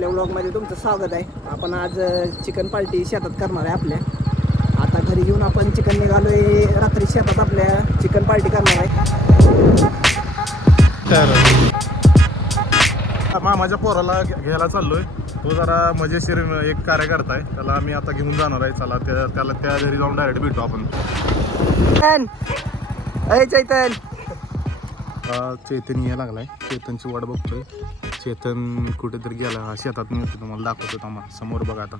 आपल्या व्लॉगमध्ये तुमचं स्वागत आहे. आपण आज चिकन पार्टी शेतात करणार आहे आपल्या. आता घरी घेऊन आपण चिकन निघालोय, रात्री शेतात आपल्या चिकन पार्टी करणार आहे. मामाच्या पोराला घ्यायला चाललोय. तो जरा मजेशीर एक कार्यकर्ता आहे, त्याला आम्ही आता घेऊन जाणार आहे. चला त्याला त्या घरी जाऊन डायरेक्ट भेटू आपण. चैतन चैतन यायला लागलाय. चैतनची वाट बघतोय. चेतन कुठेतरी गेला, शेतात मी तुम्हाला दाखवतो. आम्हाला समोर बघा आता.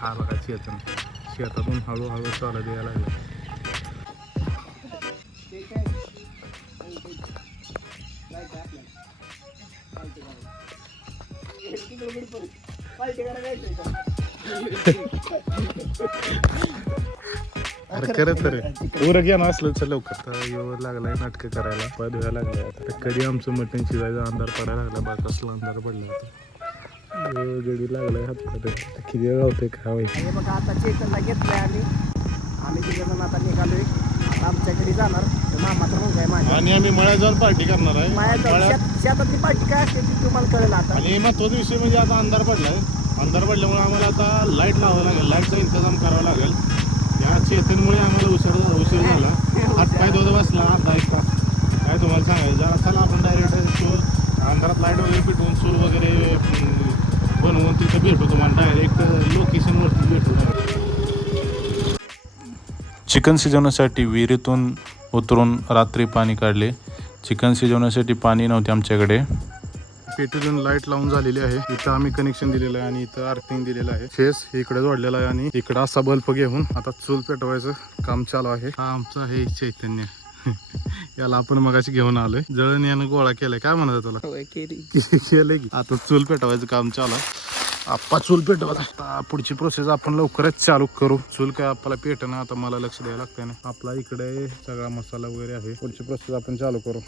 हा बघा चेतन शेतातून हळूहळू चालत यायला लागला. अरे खरंच उरक या ना असलं तर लवकर तर येऊ लागलाय नाटकं करायला. पाय धुवायला लागलाय. आता कधी आमचं मटण शिजायचा अंधार पडायला लागला. बा कसला अंधार पडला आता. गडी लागलाय हात किती वेळ होते काय माहिती. हे बघा आता चेतनला घेतलंय आम्ही तिघजण आता निघालोय. आता आमच्या घरी जाणार. मामाचा मुलगा आहे माझ्या आणि आम्ही मळ्यात जाऊन पार्टी करणार आहे. शेतातली पार्टी काय असते ती तुम्हाला कळेल आता. आणि महत्वाचा विषय म्हणजे आता अंधार पडलाय. अंधार पडल्यामुळे आम्हाला आता लाईट लावावं लागेल. लाईटचा इंतजाम करावा लागेल. या चेतनमुळे आम्हाला उशीर झाला. हात पाय धुत बसला अर्धा एक तास. काय तुम्हाला सांगायचं जरा चला आपण डायरेक्ट चूल अंधारात लाईट वगैरे पेटवून चूल वगैरे बनवून तिथं भेटू. तुम्हाला डायरेक्ट लोकेशनवरती भेटू. चिकन शिजवण्यासाठी विहिरीतून उतरून रात्री पाणी काढले. चिकन शिजवण्यासाठी पाणी नव्हते आमच्याकडे. पेटीतून लाईट लावून झालेली आहे. इथं आम्ही कनेक्शन दिलेलं आहे आणि इथं अर्थिंग दिलेलं आहे. फेस इकडे जोडलेला आहे आणि इकडं असा बल्ब घेऊन आता चूल पेटवायचं काम चालू आहे. हा आमचा आहे चैतन्य. याला आपण मगाशी घेऊन आलोय. जळण यानं गोळा केलाय. काय म्हणत तुला केलंय की आता चूल पेटवायचं काम चालू आहे. आप्पा चूल पेटवत. आता पुढची प्रोसेस आपण लवकरच चालू करू. चूल काय आपल्याला पेटणं आता मला लक्ष द्यायला लागतंय ना. आपला इकडे सगळा मसाला वगैरे आहे. पुढची प्रोसेस आपण चालू करू.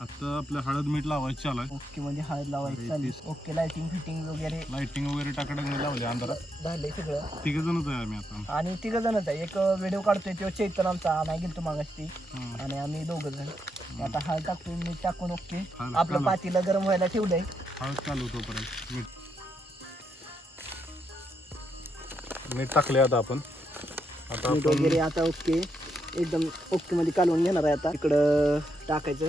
आता आपलं हळद मीठ लावायचं चालू आहे. ओके म्हणजे हळद लावायची चालू. ओके लाइटिंग फिटिंग वगैरे टाकाटाक लावले अंधारात. झालंय सगळं. तिघ जणच आहे आम्ही आता. आणि तिघ जणच आहे. एक व्हिडिओ काढतोय तो चैतन आमचा नाही गेलतो मागाशी आणि आम्ही दोघ जण. आता हळद टाकतोय मीठ टाकून. ओके आपलं पातीला गरम व्हायला ठेवलंय. हळद चालू तोपर्यंत मीठ टाकले. आता आपण मीठ वगैरे आता ओके एकदम ओके मध्ये कालवून घेणार आहे. आता इकडं टाकायचं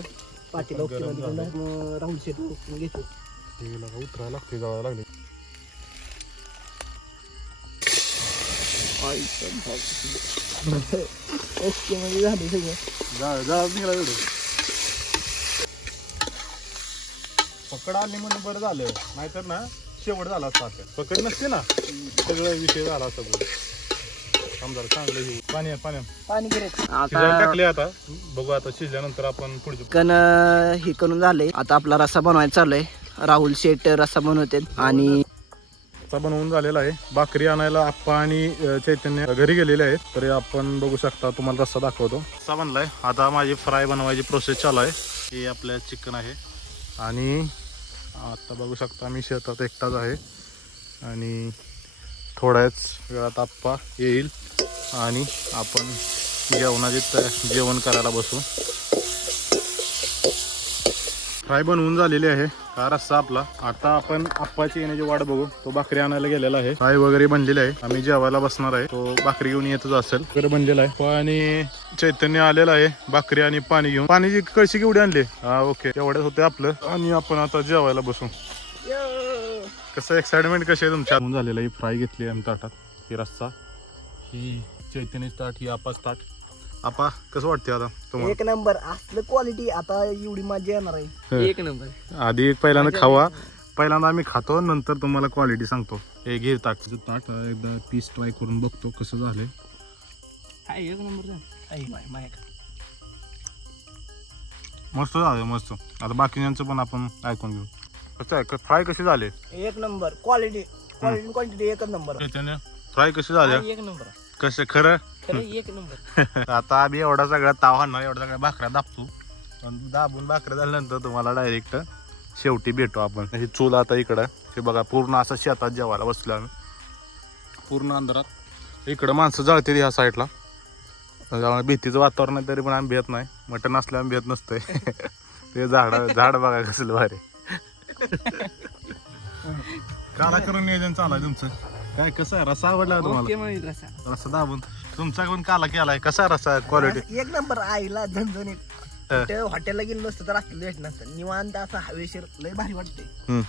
पातीला. ओके मध्ये राहुल शेट घेतो. उतरायला लागते जावं लागले. ओके म्हणजे झाले सगळं. पकड आली म्हणून बरं झालं. नाहीतर ना शेवट झाला असता. पकड नसते ना सगळं विषय झाला असता. समजा चांगलं पाणी टाकले. आता बघू. आता शिजल्यानंतर आपण पुढचे चिकन हे करून झालंय. आता आपला रस्सा बनवायचा चालू आहे. राहुल शेट रस्सा बनवते आणि बनवून झालेला आहे. भाकरी आणायला आप्पा आणि चैतन्य घरी गेलेले आहेत. तरी आपण बघू शकता. तुम्हाला रस्सा दाखवतो. रस्सा बनलाय. आता माझी फ्राय बनवायची प्रोसेस चालू आहे. हे आपल्या चिकन आहे आणि आता बघू शकता मी शेतात एकटाच आहे आणि थोड्याच वेळात आप्पा येईल आणि आपण जेवण करायला बसू. फ्राय बनवून झालेली आहे. हा रस्सा आपला. आता आपण आप्पाची येण्याची वाट बघू. तो भाकरी आणायला गेलेला आहे. फ्राय वगैरे बनलेले आहे. आम्ही जेवायला बसणार आहे. तो भाकरी घेऊन येतच असेल. वगैरे बनलेला आहे. आणि चैतन्य आलेला आहे भाकरी आणि पाणी घेऊन. पाण्याची कळशी केवढी आणली. हा ओके एवढ्याच होते आपलं. आणि आपण आता जेवायला बसू. कसं एक्साइटमेंट कशी आहे तुमच्या. झालेलं आहे. फ्राय घेतली आम्ही ताटात. ही रस्सा, ही चैतन्य ताट, ही आपाच ताट. आपा कसं वाटते आता तुम्हाला. एक नंबर असलं क्वालिटी. आता एवढी मजा येणार आहे. एक नंबर. आधी पहिल्यांदा खावा. पहिल्यांदा आम्ही खातो नंतर तुम्हाला क्वालिटी सांगतो. हे घे ताट एकदा पीस ट्राय करून बघतो कसं झालंय. एक नंबर मस्त झालं मस्त. आता बाकीच्यांचं पण आपण ऐकून घेऊ. कसं आहे फ्राय कसे झाले. एक नंबर क्वालिटी क्वांटिटी एकच नंबर. फ्राय कसे झाले. एक नंबर. कसं खरं एक नंबर. आता आम्ही एवढा सगळा ताव आणणार. एवढा सगळ्या भाकऱ्या दाबतो. दाबून भाकऱ्या झाल्यानंतर तुम्हाला डायरेक्ट शेवटी भेटू आपण. ही चूल आता इकडं. हे बघा पूर्ण असं शेतात जेवायला बसलो आम्ही. पूर्ण अंधारात. इकडं माणसं जळते ह्या साईडला. भीतीचं वातावरण आहे तरी पण आम्ही भेट नाही. मटण असल्यावर भेट नसतंय. ते झाड बघा कसलं भारी. काला करून नियोजन चालू आहे तुमचं. काय कसं आहे, रस्सा आवडला का तुम्हाला? रस्सा दाबून तुमचा पण काला केलाय. कसा रस्सा क्वालिटी? एक नंबर आईला झणझणीत. हॉटेलला गेलो नसतं तर असलं भेट नसतं. निवांत असं हवेशीर लय भारी वाटते.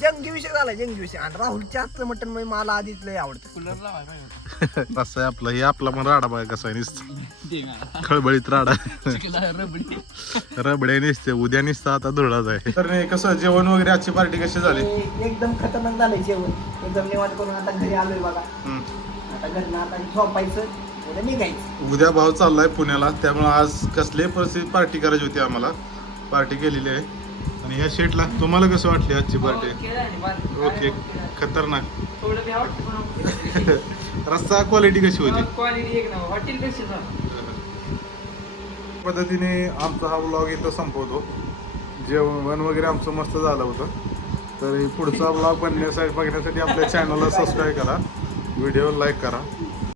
जंगी विषय झाला, जंगी विषय. आणि राहुलच्या हातचं मटण म्हणजे मला आधीच लय आवडतं. रस्सा आहे आपला. हे आपला पण राडा बघा कसा आहे नुसतं खळबळीत राडा. रबडे निसते उद्या निसतं आता धुळाच आहे. तर कसं जेवण वगैरे आजची पार्टी कशी झाली? एकदम खतरनाक झालंय जेवण. एकदम निवांत करून आता घरी आलोय बघा. आता घरनं आता झोपायचं, उद्या निघायचं. उद्या भाऊ चाललाय पुण्याला, त्यामुळे आज कसलीही परिस्थिती पार्टी करायची होती आम्हाला. पार्टी केलेली आहे. आणि या शेटला तुम्हाला कसं वाटली आजची पार्टी? ओके, खतरनाक. रस्ता क्वालिटी कशी होती? पद्धतीने आमचा हा व्लॉग इथं संपवतो. जेवण वगैरे आमचं मस्त झालं होतं. तर पुढचा व्लॉग बघण्यासाठी आपल्या चॅनलला सबस्क्राईब करा, व्हिडिओ लाईक करा.